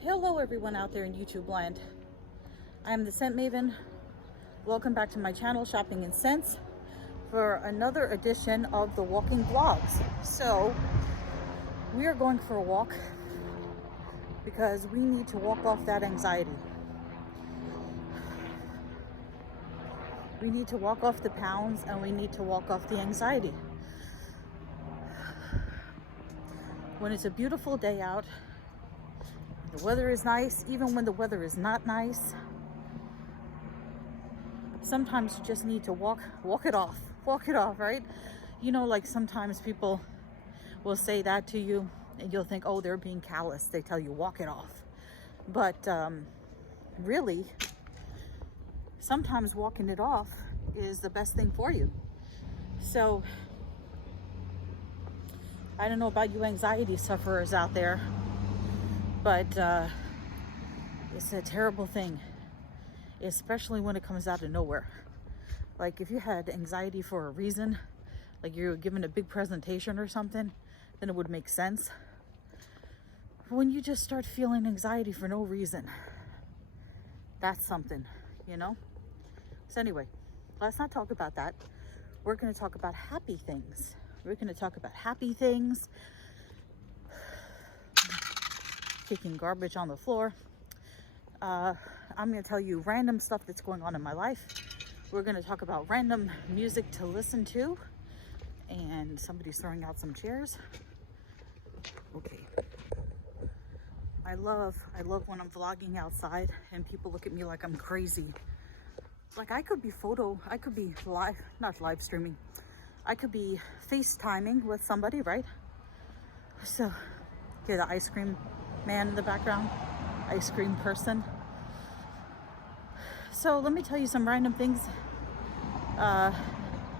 Hello everyone out there in YouTube land. I am the Scent Maven. Welcome back to my channel, Shopping in Scents, for another edition of the walking vlogs. So we are going for a walk because we need to walk off that anxiety. We need to walk off the pounds and we need to walk off the anxiety. When it's a beautiful day out, the weather is nice, even when the weather is not nice, sometimes you just need to walk it off, right? You know, like sometimes people will say that to you and you'll think, oh, they're being callous. They tell you walk it off. But really, sometimes walking it off is the best thing for you. So I don't know about you anxiety sufferers out there, but it's a terrible thing, especially when it comes out of nowhere. Like if you had anxiety for a reason, like you were given a big presentation or something, then it would make sense. But when you just start feeling anxiety for no reason, that's something, you know? So anyway, let's not talk about that. We're going to talk about happy things. We're going to talk about happy things. Kicking garbage on the floor. I'm going to tell you random stuff that's going on in my life. We're going to talk about random music to listen to. And somebody's throwing out some chairs. Okay. I love when I'm vlogging outside and people look at me like I'm crazy. Like I could be not live streaming. I could be FaceTiming with somebody, right? So, okay, the ice cream man in the background, ice cream person. So let me tell you some random things that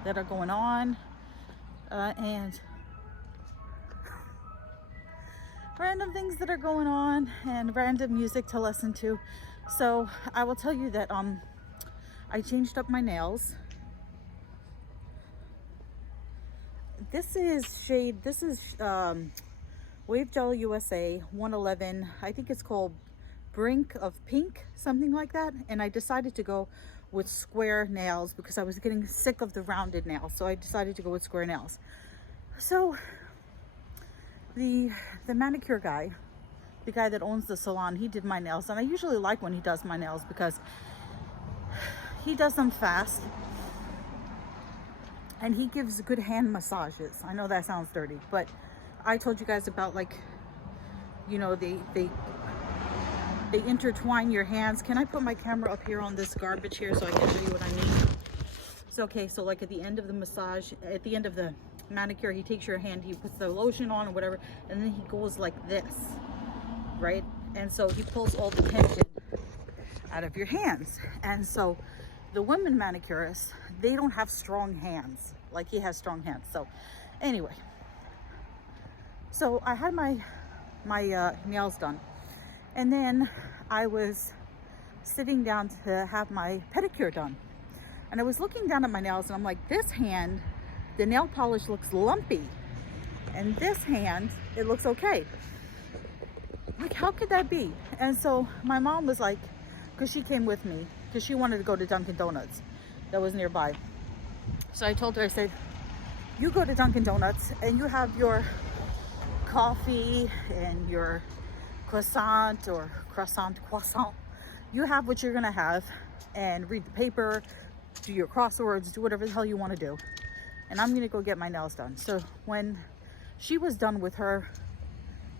are going on and random things that are going on and random music to listen to. So I will tell you that I changed up my nails. This is Wave Gel USA 111. I think it's called Brink of Pink, something like that. And I decided to go with square nails because I was getting sick of the rounded nails. So I decided to go with square nails. So the manicure guy, the guy that owns the salon, he did my nails. And I usually like when he does my nails because he does them fast. And he gives good hand massages. I know that sounds dirty, but I told you guys about, like, you know, they intertwine your hands. Can I put my camera up here on this garbage here so I can show you what I mean? So, okay, so like at the end of the massage, at the end of the manicure, he takes your hand, he puts the lotion on or whatever, and then he goes like this, right? And so he pulls all the tension out of your hands. And so the women manicurists, they don't have strong hands like he has strong hands. So anyway, so I had my nails done, and then I was sitting down to have my pedicure done, and I was looking down at my nails and I'm like, this hand, the nail polish looks lumpy, and this hand, it looks okay. Like, how could that be? And so my mom was like, because she came with me because she wanted to go to Dunkin' Donuts that was nearby. So I told her, I said, you go to Dunkin' Donuts and you have your coffee and your croissant. You have what you're gonna have, and read the paper, do your crosswords, do whatever the hell you want to do, and I'm gonna go get my nails done. So when she was done with her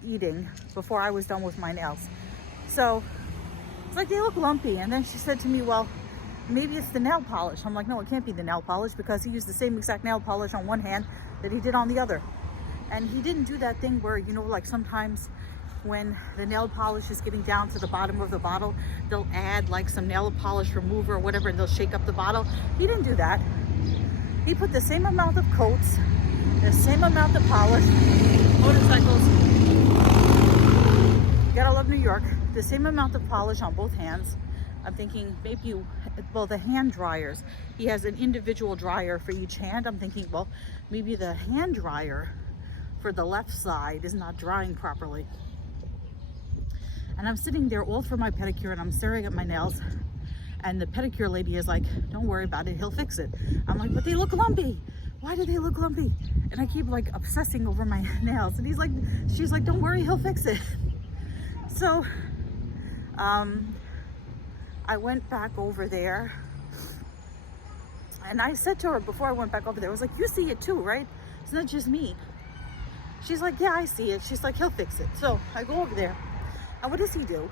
eating, before I was done with my nails, so it's like, they look lumpy. And then she said to me, well, maybe it's the nail polish. I'm like, no, it can't be the nail polish because he used the same exact nail polish on one hand that he did on the other. And he didn't do that thing where, you know, like sometimes when the nail polish is getting down to the bottom of the bottle, they'll add like some nail polish remover or whatever, and they'll shake up the bottle. He didn't do that. He put the same amount of coats, the same amount of polish. Motorcycles, you gotta love New York. The same amount of polish on both hands. I'm thinking maybe, well, the hand dryers, he has an individual dryer for each hand. I'm thinking, well, maybe the hand dryer for the left side is not drying properly. And I'm sitting there all for my pedicure and I'm staring at my nails. And the pedicure lady is like, don't worry about it, he'll fix it. I'm like, but they look lumpy. Why do they look lumpy? And I keep like obsessing over my nails. And she's like, don't worry, he'll fix it. So, I went back over there. And I said to her before I went back over there, I was like, you see it too, right? It's not just me. She's like, yeah, I see it. She's like, he'll fix it. So I go over there. And what does he do?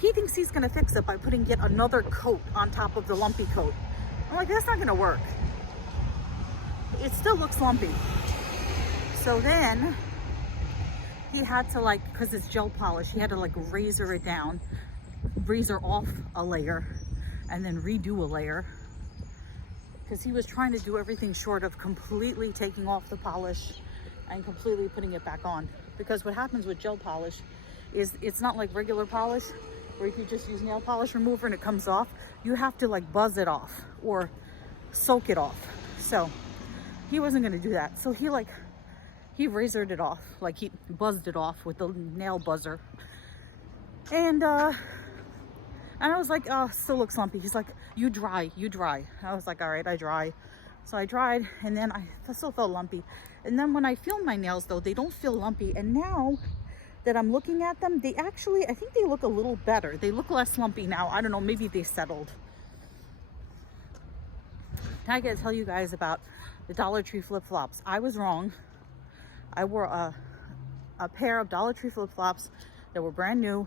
He thinks he's gonna fix it by putting yet another coat on top of the lumpy coat. I'm like, that's not gonna work. It still looks lumpy. So then he had to like, cause it's gel polish, he had to like razor it down, razor off a layer and then redo a layer. Cause he was trying to do everything short of completely taking off the polish and completely putting it back on. Because what happens with gel polish is it's not like regular polish where you can just use nail polish remover and it comes off. You have to like buzz it off or soak it off. So he wasn't gonna do that. So he razored it off, like he buzzed it off with the nail buzzer. And I was like, oh, still looks lumpy. He's like, you dry. I was like, all right, I dry. So I dried and then I still felt lumpy. And then when I feel my nails though, they don't feel lumpy. And now that I'm looking at them, they actually, I think they look a little better. They look less lumpy now. I don't know, maybe they settled. I gotta tell you guys about the Dollar Tree flip-flops. I was wrong. I wore a pair of Dollar Tree flip-flops that were brand new,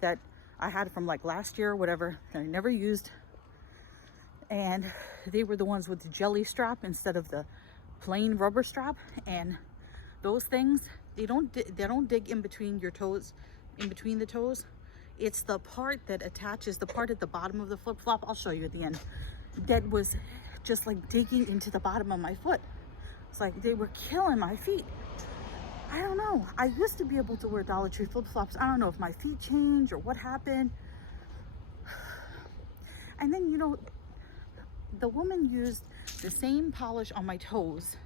that I had from like last year or whatever, that I never used. And they were the ones with the jelly strap instead of the plain rubber strap. And those things, they don't dig in between your toes, in between the toes. It's the part that attaches, the part at the bottom of the flip-flop, I'll show you at the end, that was just like digging into the bottom of my foot. It's like they were killing my feet. I don't know. I used to be able to wear Dollar Tree flip-flops. I don't know if my feet changed or what happened. And then, you know, the woman used the same polish on my toes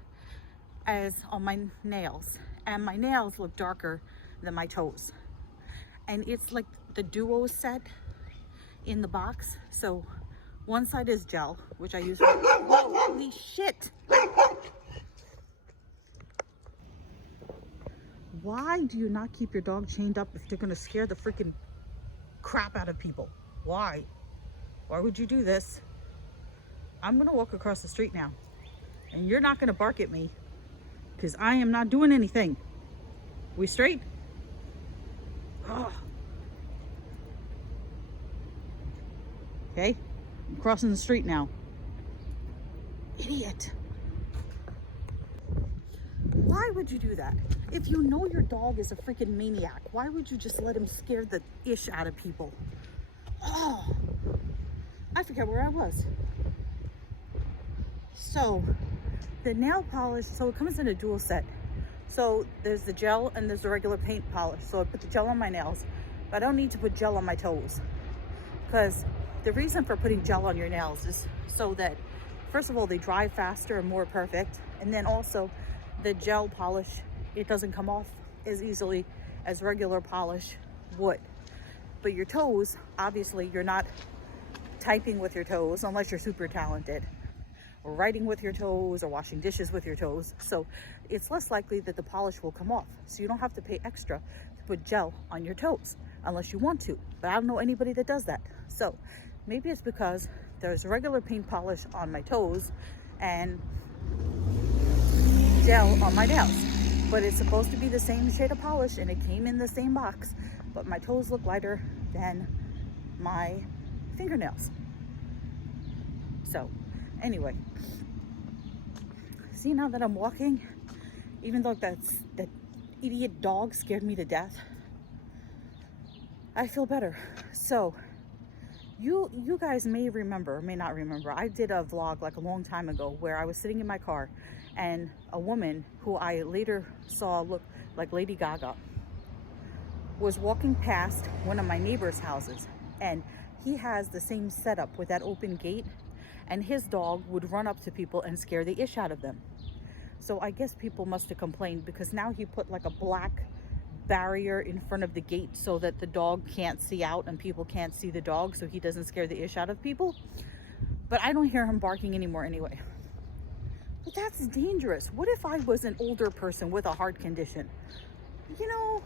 as on my nails. And my nails look darker than my toes. And it's like the duo set in the box. So one side is gel, which I use for, holy shit. Why do you not keep your dog chained up if they're gonna scare the freaking crap out of people? Why? Why would you do this? I'm gonna walk across the street now and you're not gonna bark at me because I am not doing anything. We straight? Oh. Okay, I'm crossing the street now. Idiot. Why would you do that? If you know your dog is a freaking maniac, why would you just let him scare the ish out of people? Oh, I forget where I was. So the nail polish, so it comes in a dual set. So there's the gel and there's the regular paint polish. So I put the gel on my nails, but I don't need to put gel on my toes. Because the reason for putting gel on your nails is so that, first of all, they dry faster and more perfect. And then also the gel polish, it doesn't come off as easily as regular polish would. But your toes, obviously you're not typing with your toes unless you're super talented, or writing with your toes, or washing dishes with your toes. So it's less likely that the polish will come off. So you don't have to pay extra to put gel on your toes unless you want to. But I don't know anybody that does that. So maybe it's because there's regular paint polish on my toes and gel on my nails. But it's supposed to be the same shade of polish and it came in the same box. But my toes look lighter than my fingernails. So anyway, see, now that I'm walking, even though that idiot dog scared me to death, I feel better. So you guys may remember, may not remember, I did a vlog like a long time ago where I was sitting in my car and a woman who I later saw look like Lady Gaga was walking past one of my neighbor's houses, and he has the same setup with that open gate, and his dog would run up to people and scare the ish out of them. So I guess people must have complained because now he put like a black barrier in front of the gate so that the dog can't see out and people can't see the dog, so he doesn't scare the ish out of people. But I don't hear him barking anymore anyway. But that's dangerous. What if I was an older person with a heart condition? You know,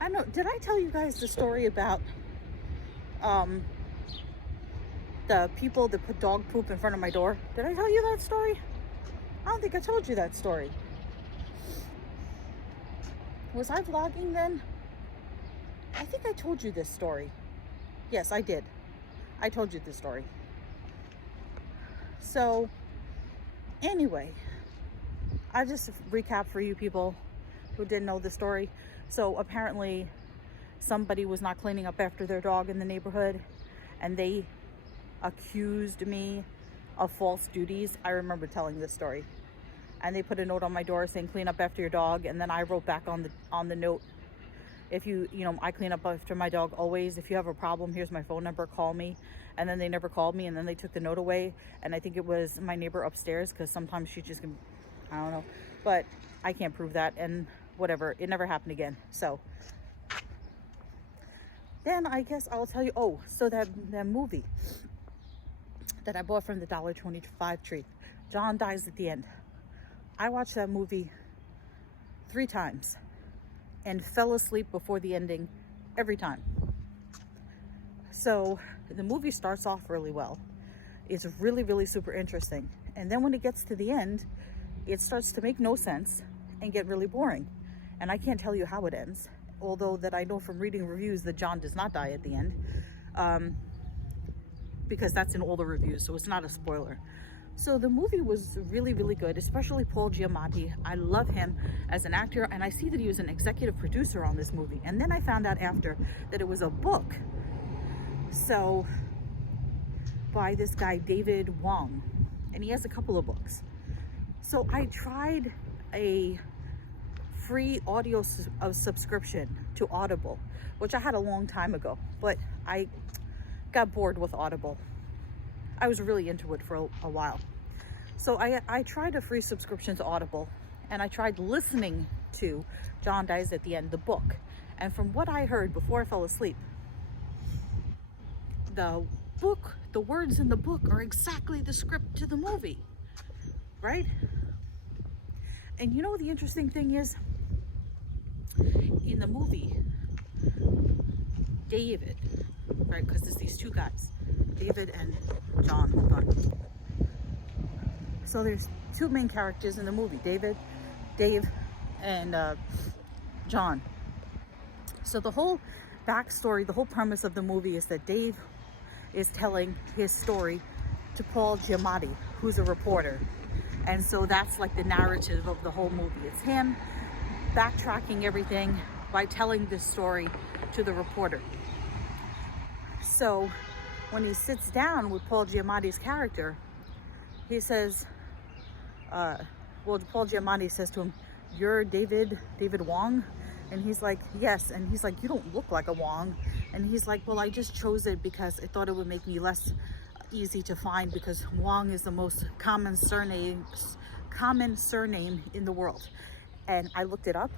I don't know, did I tell you guys the story about the people that put dog poop in front of my door? Did I tell you that story? I don't think I told you that story. Was I vlogging then? I think I told you this story. Yes, I did. I told you this story. So, anyway, I just recap for you people who didn't know the story. So apparently somebody was not cleaning up after their dog in the neighborhood, and they accused me of false duties. I remember telling this story. And they put a note on my door saying clean up after your dog, and then I wrote back on the note, if you know, I clean up after my dog always. If you have a problem, here's my phone number, call me. And then they never called me, and then they took the note away. And I think it was my neighbor upstairs, because sometimes she just can, I don't know, but I can't prove that, and whatever, it never happened again. So then I guess I'll tell you, oh, so that movie that I bought from the $1.25 tree, John dies at the end. I watched that movie 3 times and fell asleep before the ending every time. So the movie starts off really well. It's really, really super interesting. And then when it gets to the end, it starts to make no sense and get really boring. And I can't tell you how it ends, although that I know from reading reviews that John does not die at the end, because that's in all the reviews, so it's not a spoiler. So the movie was really, really good, especially Paul Giamatti. I love him as an actor, and I see that he was an executive producer on this movie. And then I found out after that it was a book. So, by this guy, David Wong, and he has a couple of books. So I tried a free audio subscription to Audible, which I had a long time ago, but I got bored with Audible. I was really into it for a while. So I tried a free subscription to Audible, and I tried listening to John Dies at the End, the book. And from what I heard before I fell asleep, the words in the book are exactly the script to the movie, right? And you know, the interesting thing is, in the movie, David, right, because there's these 2 guys, David and John. Hold on. So there's 2 main characters in the movie, Dave, and John. So the whole backstory, the whole premise of the movie is that Dave is telling his story to Paul Giamatti, who's a reporter. And so that's like the narrative of the whole movie. It's him backtracking everything by telling this story to the reporter. So when he sits down with Paul Giamatti's character, he says, Paul Giamatti says to him, "You're David Wong?" And he's like, "Yes." And he's like, "You don't look like a Wong." And he's like, "Well, I just chose it because I thought it would make me less easy to find, because Wong is the most common surname in the world." And I looked it up,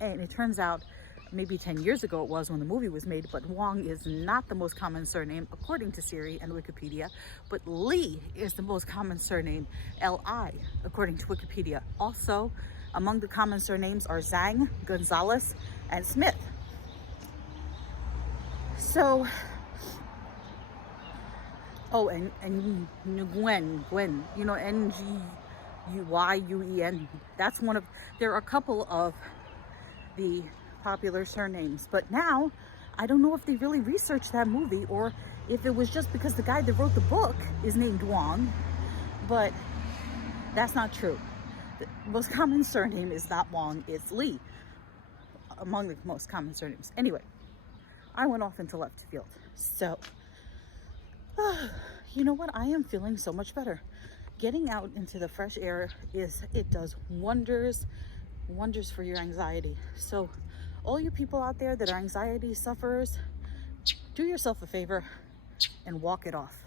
and it turns out, maybe 10 years ago it was when the movie was made, but Wong is not the most common surname according to Siri and Wikipedia, but Lee is the most common surname, L-I, according to Wikipedia. Also, among the common surnames are Zhang, Gonzalez, and Smith. So, oh, and Nguyen, you know, Nguyuen. That's one of, there are a couple of the popular surnames, but now I don't know if they really researched that movie or if it was just because the guy that wrote the book is named Wong, but that's not true. The most common surname is not Wong, it's Lee, among the most common surnames. Anyway, I went off into left field. So, you know what? I am feeling so much better. Getting out into the fresh air it does wonders for your anxiety. So all you people out there that are anxiety sufferers, do yourself a favor and walk it off,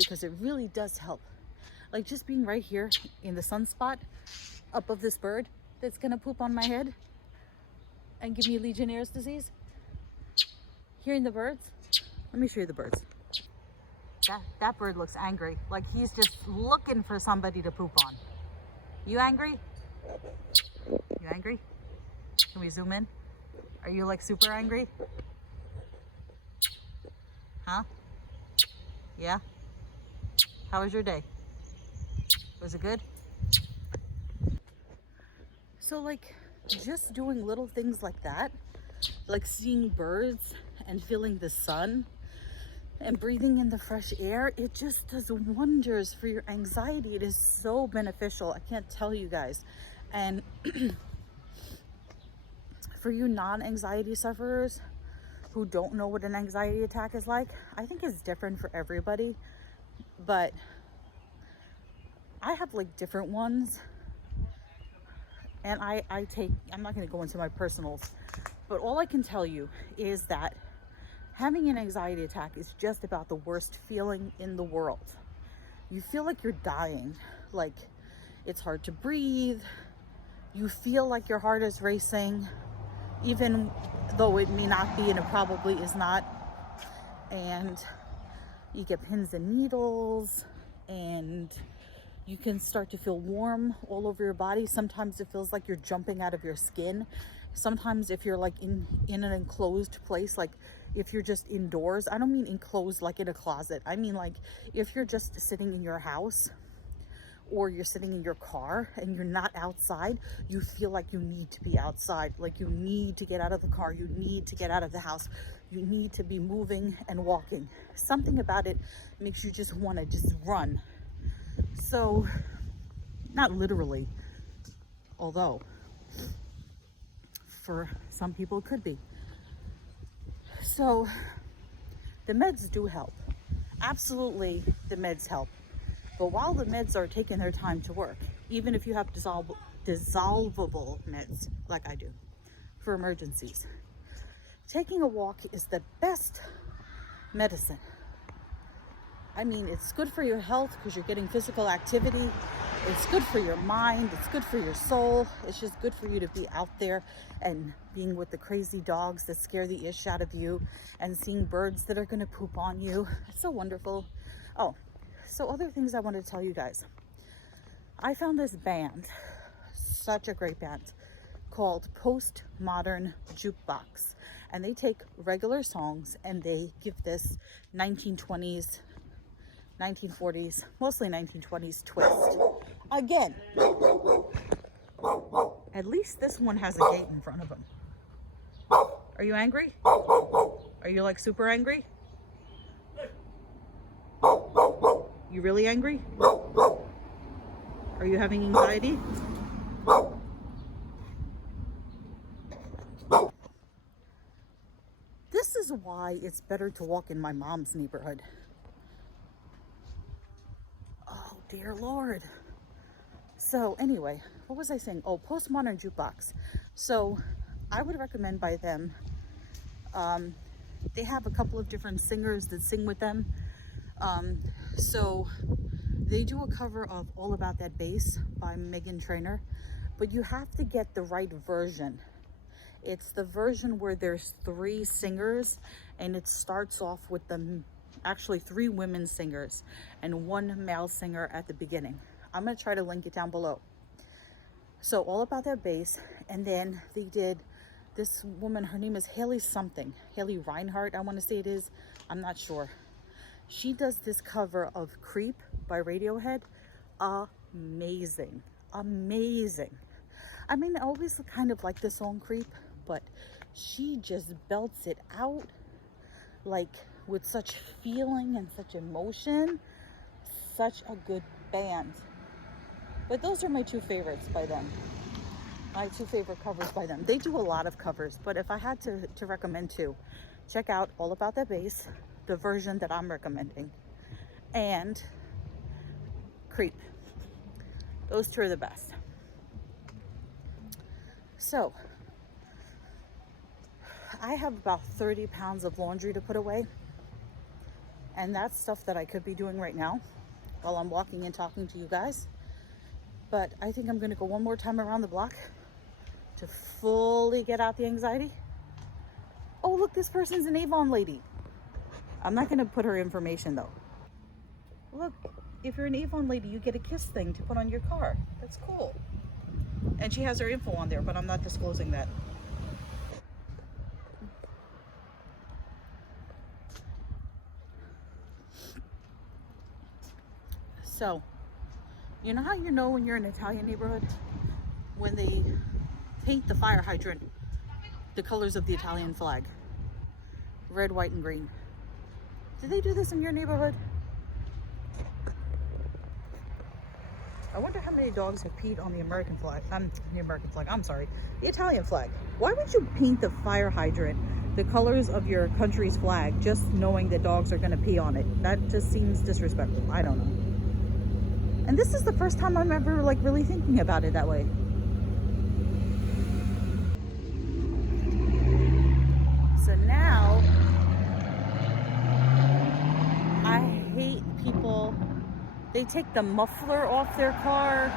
because it really does help. Like just being right here in the sunspot up of this bird that's gonna poop on my head and give me Legionnaire's disease. Hearing the birds. Let me show you the birds. That bird looks angry. Like he's just looking for somebody to poop on. You angry? You angry? Can we zoom in? Are you like super angry? Huh? Yeah? How was your day? Was it good? So like just doing little things like that, like seeing birds and feeling the sun and breathing in the fresh air, it just does wonders for your anxiety. It is so beneficial. I can't tell you guys. And for you non-anxiety sufferers who don't know what an anxiety attack is like, I think it's different for everybody, but I have like different ones, and I'm not going to go into my personals, but all I can tell you is that having an anxiety attack is just about the worst feeling in the world. You feel like you're dying, like it's hard to breathe. You feel like your heart is racing, even though it may not be, and it probably is not. And you get pins and needles, and you can start to feel warm all over your body. Sometimes it feels like you're jumping out of your skin. Sometimes if you're like in an enclosed place, like if you're just indoors, I don't mean enclosed like in a closet. I mean like if you're just sitting in your house or you're sitting in your car and you're not outside, you feel like you need to be outside. Like you need to get out of the car. You need to get out of the house. You need to be moving and walking. Something about it makes you just want to just run. So, not literally, although for some people it could be. So, the meds do help. Absolutely, the meds help. But while the meds are taking their time to work, even if you have dissolvable meds, like I do, for emergencies, taking a walk is the best medicine. I mean, it's good for your health because you're getting physical activity. It's good for your mind. It's good for your soul. It's just good for you to be out there and being with the crazy dogs that scare the ish out of you and seeing birds that are going to poop on you. It's so wonderful. Oh, so other things I want to tell you guys. I found this band, such a great band, called Postmodern Jukebox. And they take regular songs and they give this 1920s, 1940s, mostly 1920s twist. Again, at least this one has a gate in front of him. Are you angry? Are you like super angry? You really angry? Are you having anxiety? This is why it's better to walk in my mom's neighborhood. Oh, dear Lord. So anyway, what was I saying? Oh, Postmodern Jukebox. So I would recommend by them. They have a couple of different singers that sing with them. So they do a cover of All About That Bass by Meghan Trainor, but you have to get the right version. It's the version where there's 3 singers, and it starts off with actually 3 women singers and 1 male singer at the beginning. I'm going to try to link it down below. So All About That Bass, and then they did this woman, her name is Haley something, Haley Reinhart, I want to say it is, I'm not sure. She does this cover of Creep by Radiohead. Amazing. Amazing. I mean, I always kind of like the song Creep, but she just belts it out like with such feeling and such emotion. Such a good band. But those are my 2 favorites by them. My 2 favorite covers by them. They do a lot of covers, but if I had to recommend 2, check out All About That Bass, the version that I'm recommending, and Creep. Those 2 are the best. So, I have about 30 pounds of laundry to put away. And that's stuff that I could be doing right now while I'm walking and talking to you guys. But I think I'm going to go one more time around the block to fully get out the anxiety. Oh, look, this person's an Avon lady. I'm not going to put her information though. Look, if you're an Avon lady, you get a kiss thing to put on your car. That's cool. And she has her info on there, but I'm not disclosing that. So, you know how you know when you're in an Italian neighborhood? When they paint the fire hydrant the colors of the Italian flag. Red, white, and green. Do they do this in your neighborhood? I wonder how many dogs have peed on the American flag. The Italian flag. Why would you paint the fire hydrant the colors of your country's flag just knowing that dogs are going to pee on it? That just seems disrespectful. I don't know. And this is the first time I'm ever like really thinking about it that way. So now I hate people. They take the muffler off their car,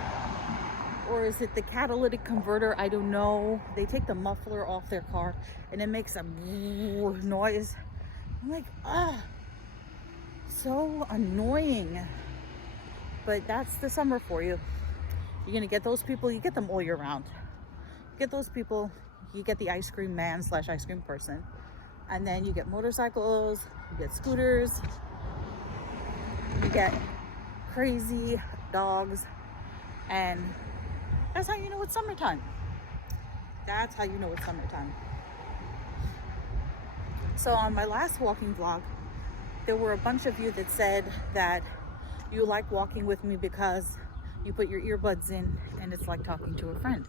or is it the catalytic converter? I don't know. They take the muffler off their car and it makes a noise. I'm like, so annoying. But that's the summer for you. You're gonna get those people, you get them all year round. You get those people, you get the ice cream man / ice cream person. And then you get motorcycles, you get scooters, you get crazy dogs, and that's how you know it's summertime. That's how you know it's summertime. So on my last walking vlog, there were a bunch of you that said that you like walking with me because you put your earbuds in and it's like talking to a friend.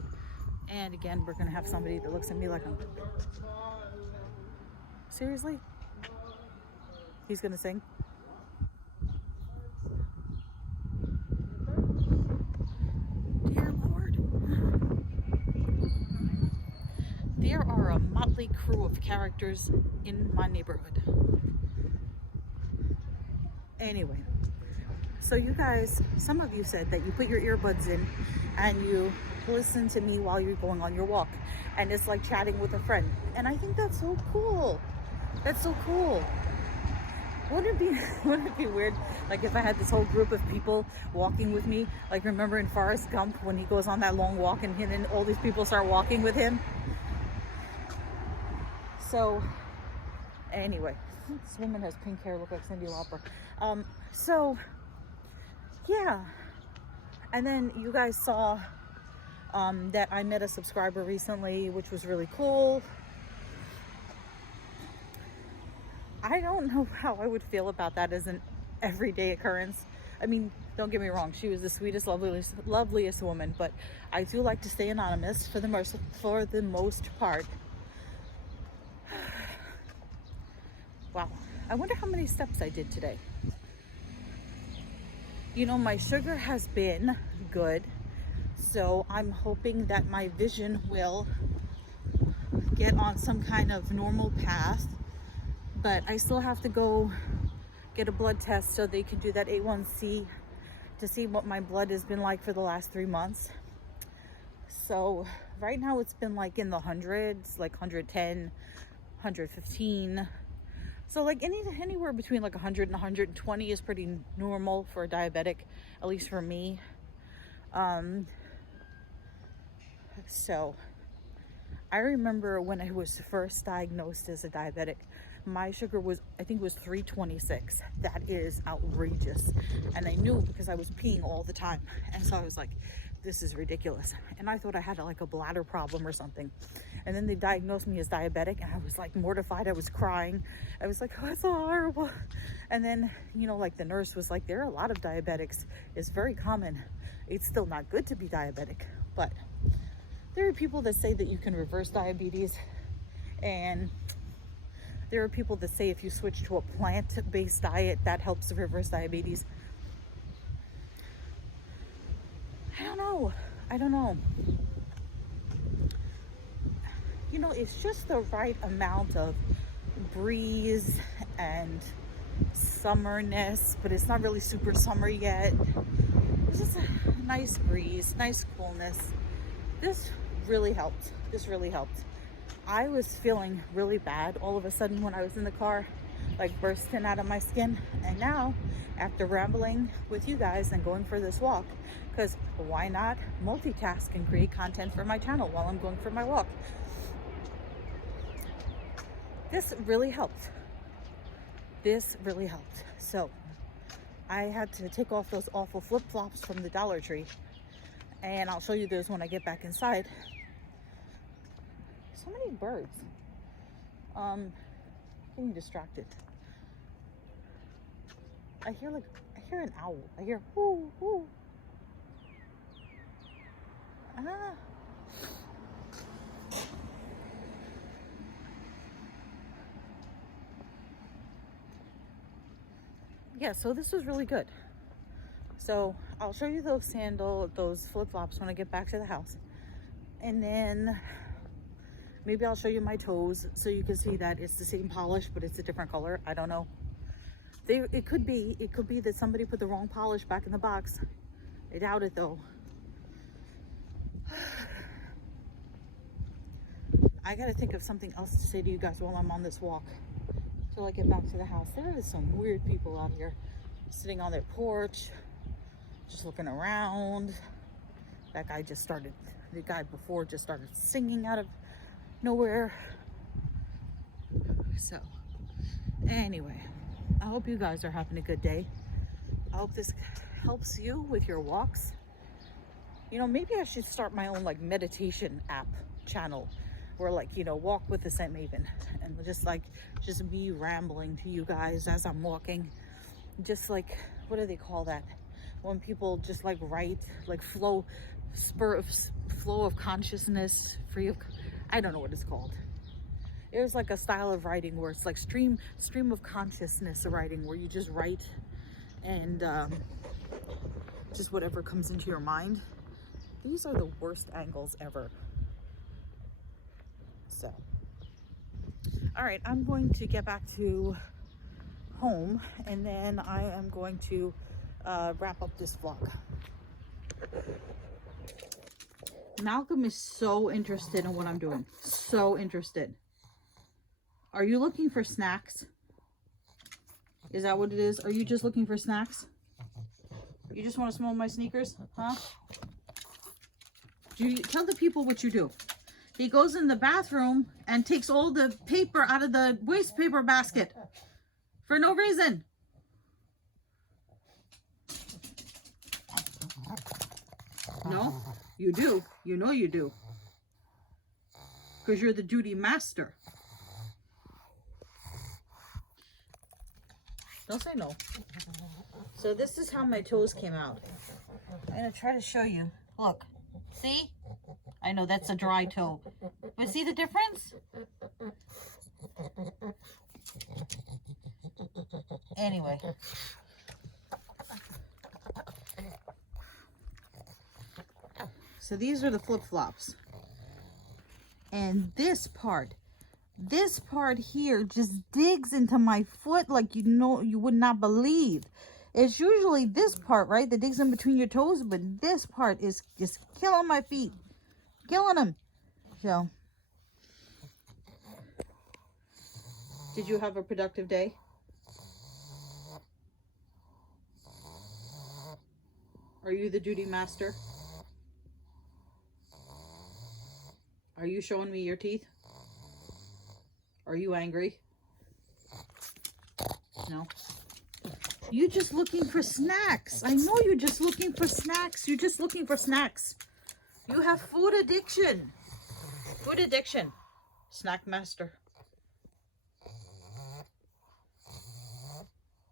And again, we're gonna have somebody that looks at me like I'm... Seriously? He's gonna sing? Dear Lord. There are a motley crew of characters in my neighborhood. Anyway, so you guys, some of you said that you put your earbuds in and you listen to me while you're going on your walk, and it's like chatting with a friend. And I think that's so cool. That's so cool. Wouldn't it be weird, like if I had this whole group of people walking with me? Like, remember in Forrest Gump when he goes on that long walk and then all these people start walking with him? So anyway, this woman has pink hair, look like Cyndi Lauper. So yeah, and then you guys saw that I met a subscriber recently, which was really cool. I don't know how I would feel about that as an everyday occurrence. I mean, don't get me wrong, she was the sweetest, loveliest woman, but I do like to stay anonymous for the most part. Wow, I wonder how many steps I did today. You know, my sugar has been good, so I'm hoping that my vision will get on some kind of normal path, but I still have to go get a blood test so they can do that A1C to see what my blood has been like for the last 3 months. So right now it's been like in the hundreds, like 110, 115. So like anywhere between like 100 and 120 is pretty normal for a diabetic, at least for me. So I remember when I was first diagnosed as a diabetic, my sugar was, I think it was 326. That is outrageous. And I knew because I was peeing all the time. And so I was like, this is ridiculous. And I thought I had like a bladder problem or something. And then they diagnosed me as diabetic and I was like mortified. I was crying. I was like, oh, it's so horrible. And then, you know, like the nurse was like, there are a lot of diabetics. It's very common. It's still not good to be diabetic, but there are people that say that you can reverse diabetes, and there are people that say if you switch to a plant-based diet, that helps to reverse diabetes. I don't know. You know, it's just the right amount of breeze and summerness, but it's not really super summer yet. It's just a nice breeze, nice coolness. This really helped. This really helped. I was feeling really bad all of a sudden when I was in the car, like bursting out of my skin. And now, after rambling with you guys and going for this walk, because why not multitask and create content for my channel while I'm going for my walk? This really helped. This really helped. So I had to take off those awful flip-flops from the Dollar Tree, and I'll show you those when I get back inside. So many birds. Getting distracted. I hear an owl. I hear whoo whoo. Ah. Yeah, so this was really good. So I'll show you those flip-flops when I get back to the house, and then maybe I'll show you my toes so you can see that it's the same polish but it's a different color. I don't know. It could be that somebody put the wrong polish back in the box. I doubt it though. I gotta think of something else to say to you guys while I'm on this walk till I get back to the house. There is some weird people out here sitting on their porch, just looking around. That guy the guy before just started singing out of nowhere. So anyway, I hope you guys are having a good day. I hope this helps you with your walks. You know, maybe I should start my own like meditation app channel where, like, you know, walk with the Scent Maven, and just me rambling to you guys as I'm walking. Just like, what do they call that when people just like write, like flow of consciousness, I don't know what it's called. There's like a style of writing where it's like stream of consciousness writing, where you just write and just whatever comes into your mind. These are the worst angles ever. So, all right, I'm going to get back to home, and then I am going to wrap up this vlog. Malcolm is so interested in what I'm doing. So interested. Are you looking for snacks? Is that what it is? Are you just looking for snacks? You just want to smell my sneakers? Huh? Tell the people what you do. He goes in the bathroom and takes all the paper out of the waste paper basket for no reason. No, you do. You know you do. Because you're the duty master. Don't say no. So this is how my toes came out. I'm going to try to show you. Look. See? I know that's a dry toe. But see the difference? Anyway. So these are the flip-flops. And this part here just digs into my foot like you would not believe. It's usually this part, right, that digs in between your toes, but this part is just killing my feet. Killing them. So, did you have a productive day? Are you the duty master? Are you showing me your teeth? Are you angry? No. You're just looking for snacks. I know you're just looking for snacks. You're just looking for snacks. You have food addiction. Food addiction. Snack master.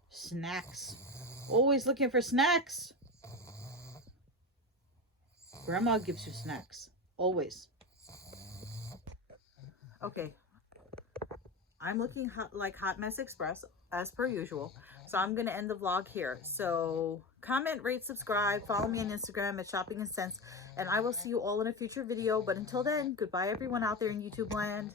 Snacks. Always looking for snacks. Grandma gives you snacks. Always. Okay. I'm looking like Hot Mess Express as per usual. So I'm going to end the vlog here. So comment, rate, subscribe, follow me on Instagram at Shopping and Sense, and I will see you all in a future video. But until then, goodbye everyone out there in YouTube land.